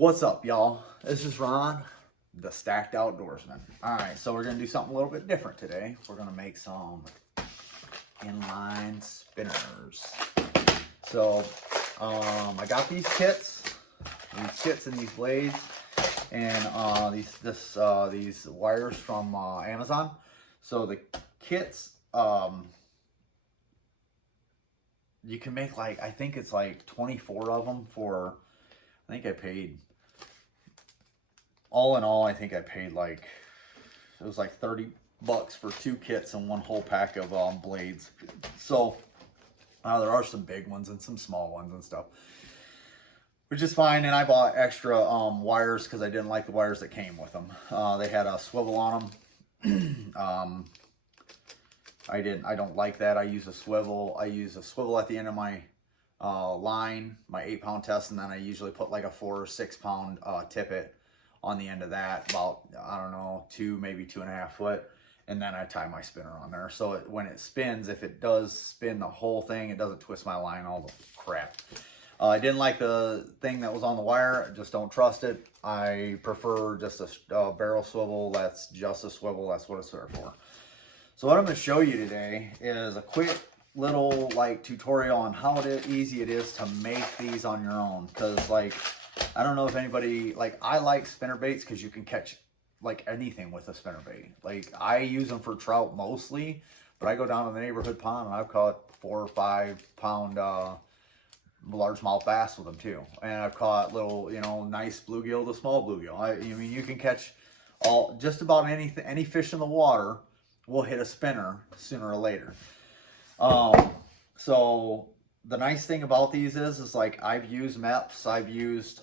What's up, y'all? This is Ron, the Stacked Outdoorsman. All right, so we're gonna do something a little bit different today. We're gonna make some inline spinners. So, I got these kits and these blades, and these wires from Amazon. So the kits, you can make I think it's like 24 of them for. I think I paid, all in all, I think I paid it was like 30 bucks for 2 kits and one whole pack of blades. So there are some big ones and some small ones and stuff, which is fine. And I bought extra wires because I didn't like the wires that came with them. They had a swivel on them. I don't like that. I use a swivel at the end of my line, my 8-pound test, and then I usually put like a 4 or 6 pound tippet on the end of that, about, I don't know, 2, maybe 2.5 foot, and then I tie my spinner on there. So when it spins, if it does spin the whole thing, it doesn't twist my line, all the crap. I didn't like the thing that was on the wire. I just don't trust it. I prefer just a barrel swivel. That's just a swivel. That's what it's there for. So what I'm going to show you today is a quick little tutorial on how easy it is to make these on your own. Because I don't know if anybody, I like spinner baits because you can catch anything with a spinner bait. I use them for trout mostly, but I go down to the neighborhood pond and I've caught 4 or 5 pound largemouth bass with them too. And I've caught little, nice bluegill to small bluegill. I mean, you can catch just about anything, any fish in the water will hit a spinner sooner or later. So the nice thing about these is I've used Mepps, I've used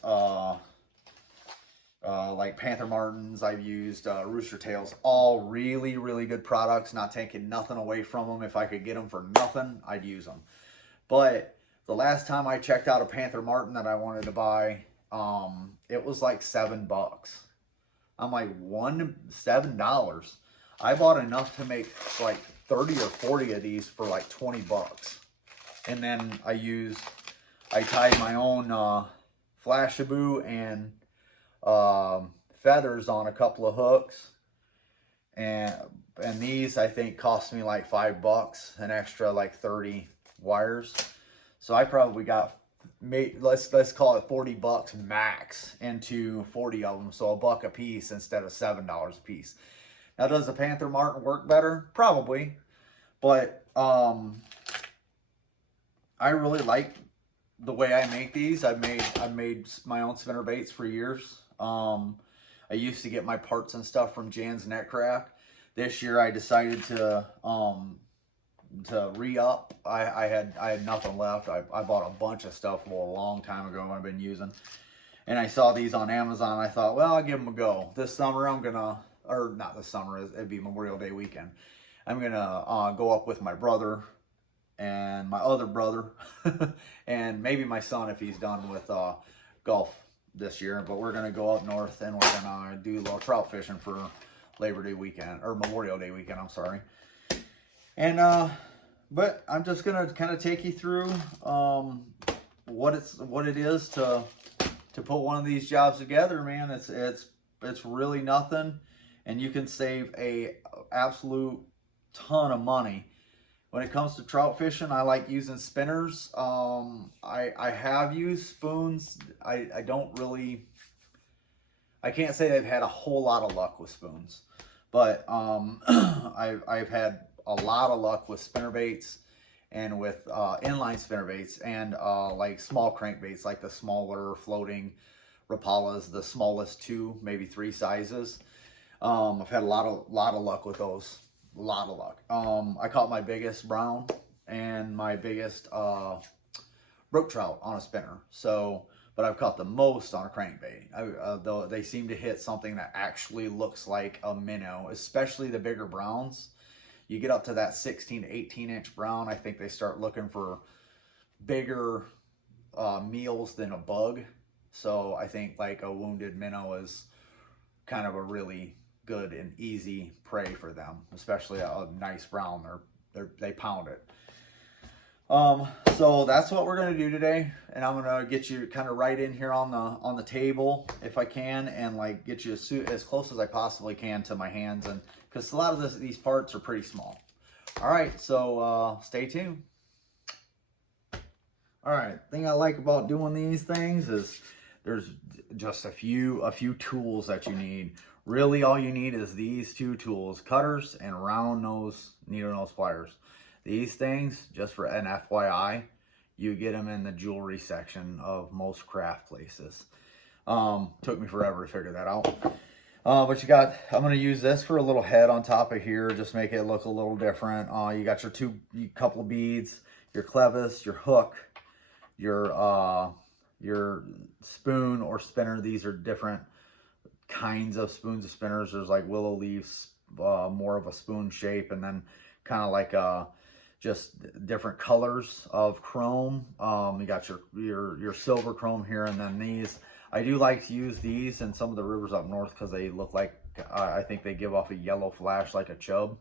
Panther Martins, I've used Rooster Tails, all really, really good products, not taking nothing away from them. If I could get them for nothing, I'd use them. But the last time I checked out a Panther Martin that I wanted to buy, it was like $7. I'm like, $7. I bought enough to make 30 or 40 of these for like 20 bucks. And then I tied my own Flashabou and feathers on a couple of hooks. And these I think cost me like $5, an extra 30 wires. So I probably got, let's call it 40 bucks max into 40 of them. So $1 a piece instead of $7 a piece. Now, does the Panther Martin work better? Probably. But I really like the way I make these. I've made my own spinner baits for years. I used to get my parts and stuff from Jan's Netcraft. This year I decided to re-up. I had nothing left. I bought a bunch of stuff a long time ago I've been using. And I saw these on Amazon. I thought, well, I'll give them a go. This summer I'm gonna, or not this summer, it'd be Memorial Day weekend. I'm gonna go up with my brother and my other brother and maybe my son if he's done with golf this year. But we're gonna go up north and we're gonna do a little trout fishing for Labor Day weekend, or Memorial Day weekend, I'm sorry. And but I'm just gonna kind of take you through what it is to put one of these jobs together, man. It's really nothing, and you can save a absolute ton of money. When it comes to trout fishing, I like using spinners. I have used spoons. I can't say I've had a whole lot of luck with spoons, but I've had a lot of luck with spinner baits and with inline spinner baits and small crankbaits, like the smaller floating Rapalas, the smallest 2, maybe 3 sizes. I've had a lot of luck with those. A lot of luck. I caught my biggest brown and my biggest brook trout on a spinner. So, but I've caught the most on a crankbait. Though they seem to hit something that actually looks like a minnow, especially the bigger browns. You get up to that 16 to 18 inch brown, I think they start looking for bigger meals than a bug. So I think a wounded minnow is kind of a really good and easy prey for them, especially a nice brown. They pound it. So that's what we're gonna do today, and I'm gonna get you kind of right in here on the table if I can, and like get you as close as I possibly can to my hands, and because a lot of these parts are pretty small. All right, so stay tuned. All right, thing I like about doing these things is there's just a few tools that you need. Really, all you need is these two tools: cutters and round nose needle nose pliers. These things, just for an FYI, you get them in the jewelry section of most craft places. Took me forever to figure that out. But you got, I'm going to use this for a little head on top of here, just make it look a little different. You got your couple of beads, your clevis, your hook, your spoon or spinner. These are different kinds of spoons of spinners. There's like willow leaves, more of a spoon shape, and then kind of like just different colors of chrome. You got your silver chrome here, and then these. I do like to use these in some of the rivers up north because they look like, I think they give off a yellow flash like a chub.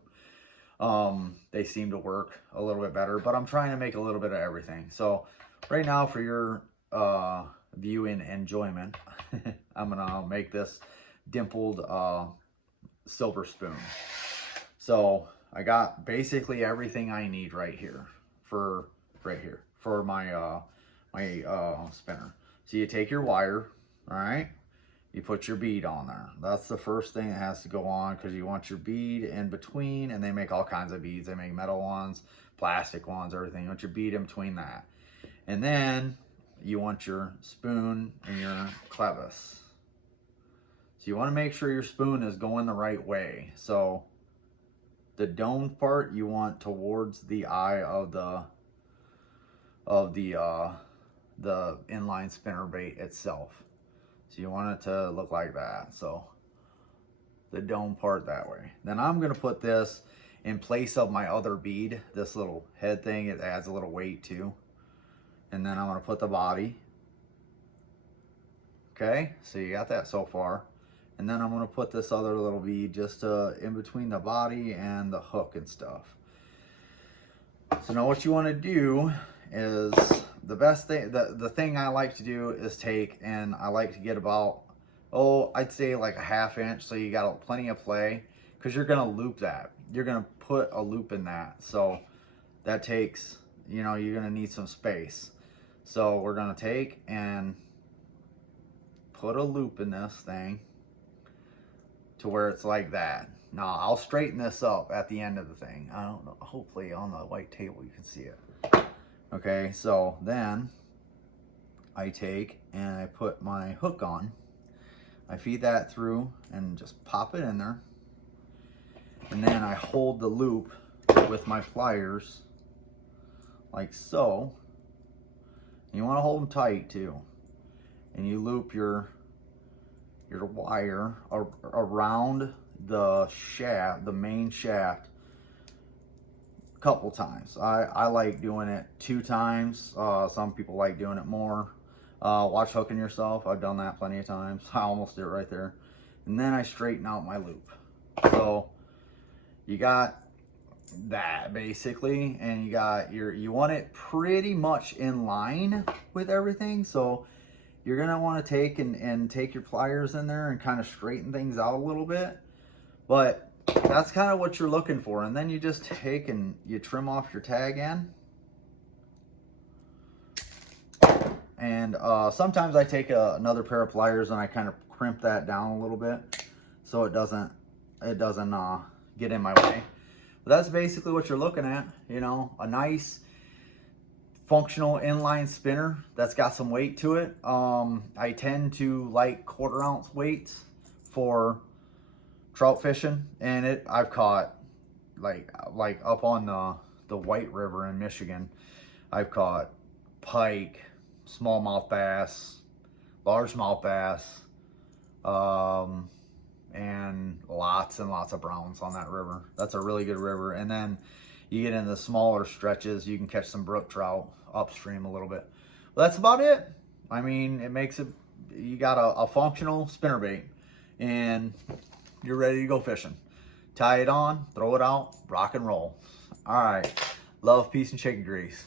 They seem to work a little bit better, but I'm trying to make a little bit of everything. So right now, for your viewing enjoyment, I'm gonna make this dimpled silver spoon. So I got basically everything I need right here for my spinner. So you take your wire, all right, you put your bead on there. That's the first thing that has to go on, because you want your bead in between, and they make all kinds of beads. They make metal ones, plastic ones, everything. You want your bead in between that. And then you want your spoon and your clevis. So you want to make sure your spoon is going the right way. So the dome part you want towards the eye of the inline spinner bait itself. So you want it to look like that. So the dome part that way. Then I'm going to put this in place of my other bead, this little head thing. It adds a little weight too. And then I'm going to put the body. Okay, so you got that so far. And then I'm going to put this other little bead just in between the body and the hook and stuff. So now what you want to do is, the best thing, the thing I like to do is take, and I like to get about, I'd say like a 1/2 inch, so you got plenty of play, because you're going to loop that. You're going to put a loop in that. So that takes, you're going to need some space. So we're going to take and put a loop in this thing to where it's like that. Now I'll straighten this up at the end of the thing. I don't know, hopefully on the white table you can see it. Okay, so then I take and I put my hook on. I feed that through and just pop it in there. And then I hold the loop with my pliers like so. And you want to hold them tight too. And you loop your wire around the shaft, the main shaft, a couple times. I like doing it 2 times. Some people like doing it more. Watch hooking yourself. I've done that plenty of times. I almost did it right there. And then I straighten out my loop. So you got that basically, and you got you want it pretty much in line with everything. So you're gonna want to take and take your pliers in there and kind of straighten things out a little bit. But that's kind of what you're looking for. And then you just take and you trim off your tag end. And sometimes I take another pair of pliers and I kind of crimp that down a little bit so it doesn't get in my way. But that's basically what you're looking at. A nice functional inline spinner that's got some weight to it. I tend to like 1/4 ounce weights for trout fishing, and I've caught like up on the White River in Michigan. I've caught pike, smallmouth bass, largemouth bass, and lots of browns on that river. That's a really good river. And then you get into the smaller stretches, you can catch some brook trout upstream a little bit. But that's about it. I mean, it makes it, you got a functional spinnerbait and you're ready to go fishing. Tie it on, throw it out, rock and roll. All right. Love, peace, and chicken grease.